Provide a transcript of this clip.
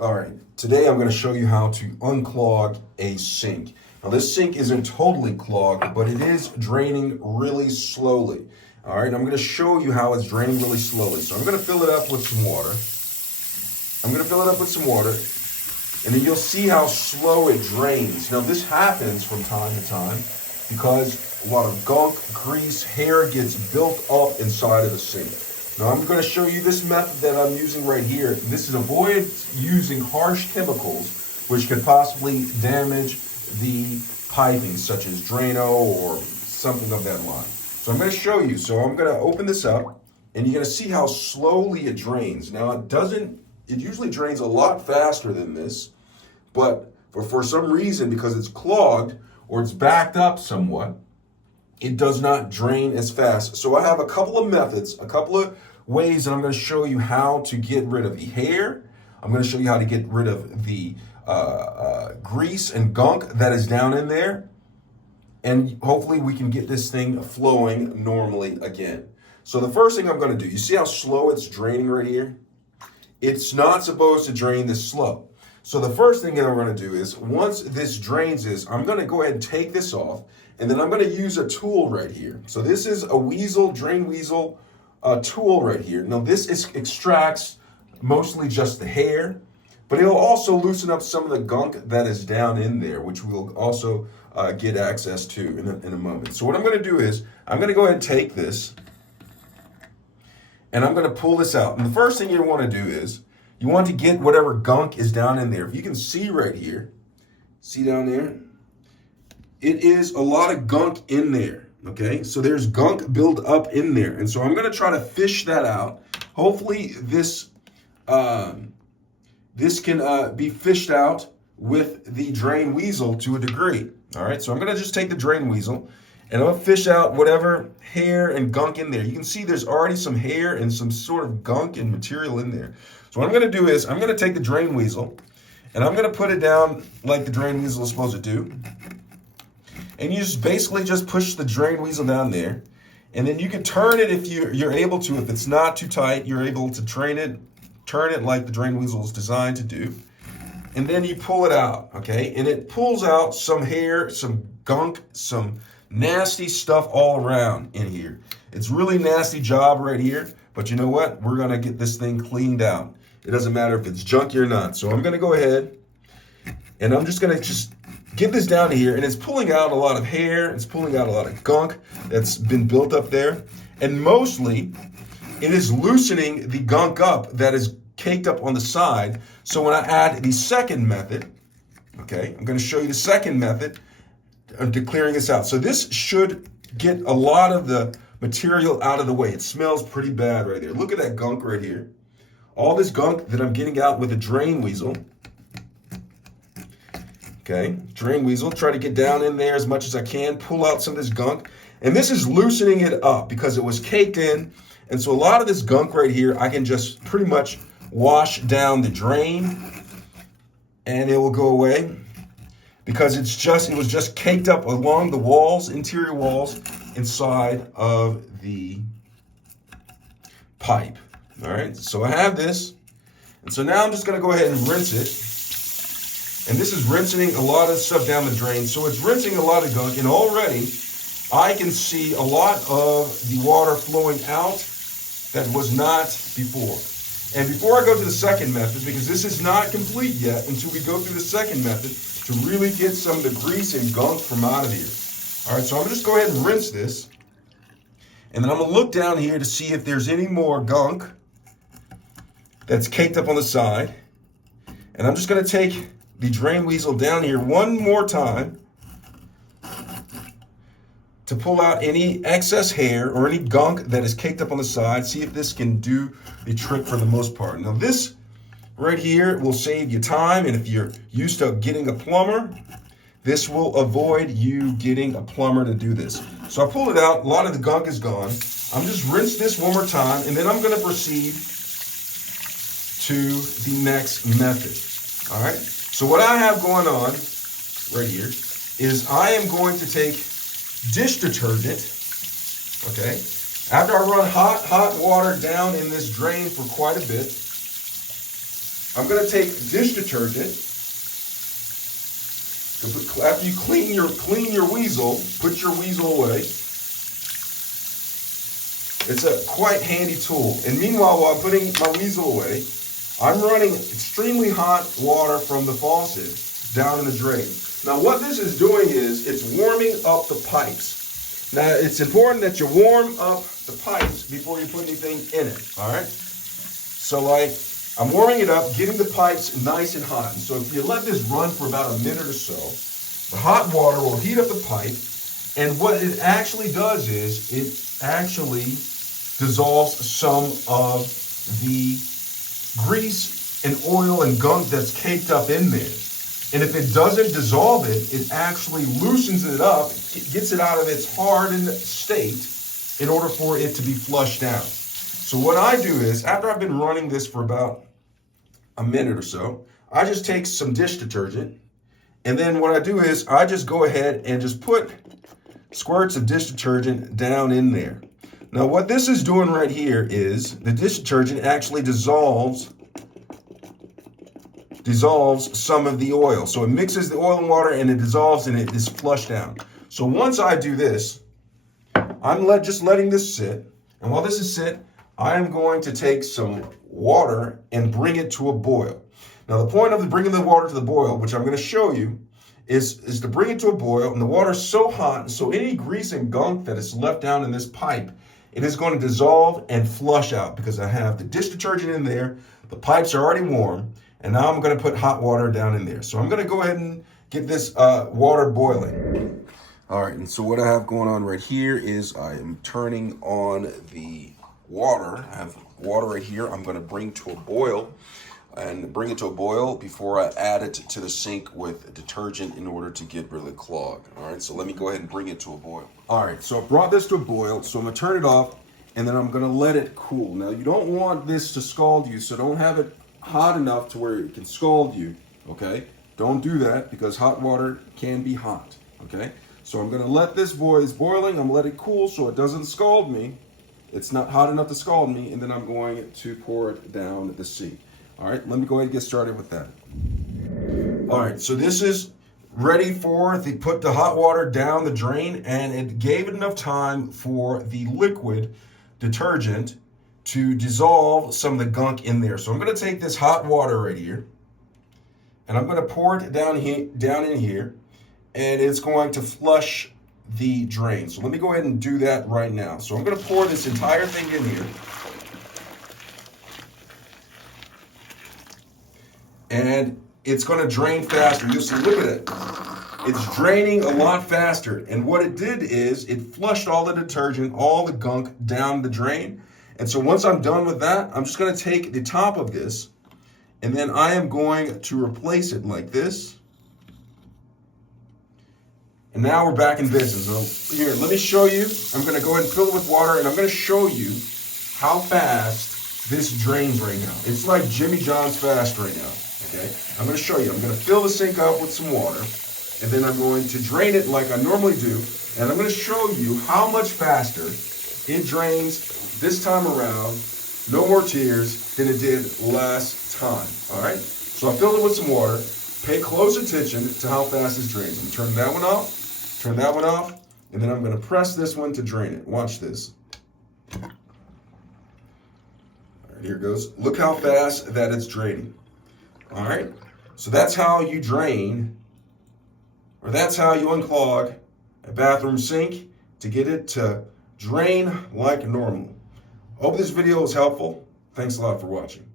All right, today I'm going to show you how to unclog a sink. Now this sink isn't totally clogged, but it is draining really slowly. All right, I'm going to show you how it's draining really slowly. So I'm going to fill it up with some water. And then you'll see how slow it drains. Now this happens from time to time because a lot of gunk, grease, hair gets built up inside of the sink. Now I'm going to show you this method that I'm using right here. This is avoid using harsh chemicals which could possibly damage the piping, such as Drano or something of that line. So I'm going to show you. So I'm going to open this up and you're going to see how slowly it drains. Now it usually drains a lot faster than this, but for some reason, because it's clogged or it's backed up somewhat, it does not drain as fast. So I have a couple of methods, a couple of ways that I'm going to show you how to get rid of the hair. I'm going to show you how to get rid of the grease and gunk that is down in there. And hopefully we can get this thing flowing normally again. So the first thing I'm going to do, you see how slow it's draining right here? It's not supposed to drain this slow. So the first thing that I'm going to do is, once this drains this, I'm going to go ahead and take this off, and then I'm going to use a tool right here. So this is a drain weasel tool right here. Now this extracts mostly just the hair, but it'll also loosen up some of the gunk that is down in there, which we'll also get access to in a moment. So what I'm going to do is, I'm going to go ahead and take this, and I'm going to pull this out. And the first thing you want to do is, you want to get whatever gunk is down in there. If you can see right here, see down there? It is a lot of gunk in there, okay? So there's gunk built up in there. And so I'm going to try to fish that out. Hopefully this can be fished out with the drain weasel to a degree. All right, so I'm going to just take the drain weasel and I'm going to fish out whatever hair and gunk in there. You can see there's already some hair and some sort of gunk and material in there. So what I'm going to do is, I'm going to take the drain weasel and I'm going to put it down like the drain weasel is supposed to do. And you just basically just push the drain weasel down there. And then you can turn it if you're able to. If it's not too tight, you're able to turn it like the drain weasel is designed to do. And then you pull it out, okay? And it pulls out some hair, some gunk, some nasty stuff all around in here. It's really nasty job right here, but you know what? We're gonna get this thing cleaned out. It doesn't matter if it's junky or not. So I'm gonna go ahead and I'm just gonna get this down to here, and it's pulling out a lot of hair, it's pulling out a lot of gunk that's been built up there, and mostly it is loosening the gunk up that is caked up on the side. So when I add the second method, okay, I'm gonna show you the second method of clearing this out. So this should get a lot of the material out of the way. It smells pretty bad right there. Look at that gunk right here. All this gunk that I'm getting out with a drain weasel. Okay, drain weasel, try to get down in there as much as I can, pull out some of this gunk. And this is loosening it up because it was caked in. And so a lot of this gunk right here, I can just pretty much wash down the drain and it will go away because it was just caked up along the walls, interior walls, inside of the pipe. All right, so I have this. And so now I'm just gonna go ahead and rinse it. And this is rinsing a lot of stuff down the drain. So it's rinsing a lot of gunk, and already I can see a lot of the water flowing out that was not before. And before I go to the second method, because this is not complete yet until we go through the second method to really get some of the grease and gunk from out of here. All right, so I'm gonna just go ahead and rinse this. And then I'm gonna look down here to see if there's any more gunk that's caked up on the side. And I'm just gonna take the drain weasel down here one more time to pull out any excess hair or any gunk that is caked up on the side. See if this can do the trick for the most part. Now this right here will save you time, and if you're used to getting a plumber, this will avoid you getting a plumber to do this. So I pulled it out, a lot of the gunk is gone. I'm just rinse this one more time, and then I'm gonna proceed to the next method, all right? So what I have going on right here is I am going to take dish detergent, okay? After I run hot water down in this drain for quite a bit, I'm going to take dish detergent. After you clean your weasel, put your weasel away. It's a quite handy tool. And meanwhile, while I'm putting my weasel away, I'm running extremely hot water from the faucet down in the drain. Now what this is doing is it's warming up the pipes. Now it's important that you warm up the pipes before you put anything in it, all right? So like, I'm warming it up, getting the pipes nice and hot. And so if you let this run for about a minute or so, the hot water will heat up the pipe, and what it actually does is it actually dissolves some of the grease and oil and gunk that's caked up in there. And if it doesn't dissolve it, it actually loosens it up, it gets it out of its hardened state in order for it to be flushed out. So what I do is, after I've been running this for about a minute or so, I just take some dish detergent, and then what I do is I just go ahead and just put squirts of dish detergent down in there. Now what this is doing right here is the dish detergent actually dissolves some of the oil. So it mixes the oil and water and it dissolves and it is flushed out. So once I do this, I'm just letting this sit. And while this is sit, I am going to take some water and bring it to a boil. Now the point of bringing the water to the boil, which I'm going to show you, is to bring it to a boil, and the water is so hot, so any grease and gunk that is left down in this pipe, it is going to dissolve and flush out because I have the dish detergent in there, the pipes are already warm, and now I'm going to put hot water down in there. So I'm going to go ahead and get this water boiling. All right, and so what I have going on right here is I am turning on the water. I have water right here. I'm going to bring to a boil and bring it to a boil before I add it to the sink with detergent in order to get rid of the clog. All right, so let me go ahead and bring it to a boil. All right, so I brought this to a boil, so I'm gonna turn it off and then I'm gonna let it cool. Now you don't want this to scald you, so don't have it hot enough to where it can scald you, okay? Don't do that because hot water can be hot, okay? So I'm gonna let this boil, it's boiling, I'm gonna let it cool so it doesn't scald me. It's not hot enough to scald me, and then I'm going to pour it down the sink. All right, let me go ahead and get started with that. All right, so this is ready for put the hot water down the drain, and it gave it enough time for the liquid detergent to dissolve some of the gunk in there. So I'm gonna take this hot water right here, and I'm gonna pour it down in here, and it's going to flush the drain. So let me go ahead and do that right now. So I'm gonna pour this entire thing in here. And it's going to drain faster. You'll see, look at it. It's draining a lot faster. And what it did is it flushed all the detergent, all the gunk down the drain. And so once I'm done with that, I'm just going to take the top of this and then I am going to replace it like this. And now we're back in business. So here, let me show you. I'm going to go ahead and fill it with water, and I'm going to show you how fast this drains right now. It's like Jimmy John's fast right now. Okay, I'm going to show you. I'm going to fill the sink up with some water, and then I'm going to drain it like I normally do, and I'm going to show you how much faster it drains this time around, no more tears, than it did last time. All right, so I filled it with some water. Pay close attention to how fast this drains. I'm going to turn that one off, and then I'm going to press this one to drain it. Watch this. All right, here it goes. Look how fast that it's draining. All right, so that's how you drain, or that's how you unclog a bathroom sink to get it to drain like normal. Hope this video was helpful. Thanks a lot for watching.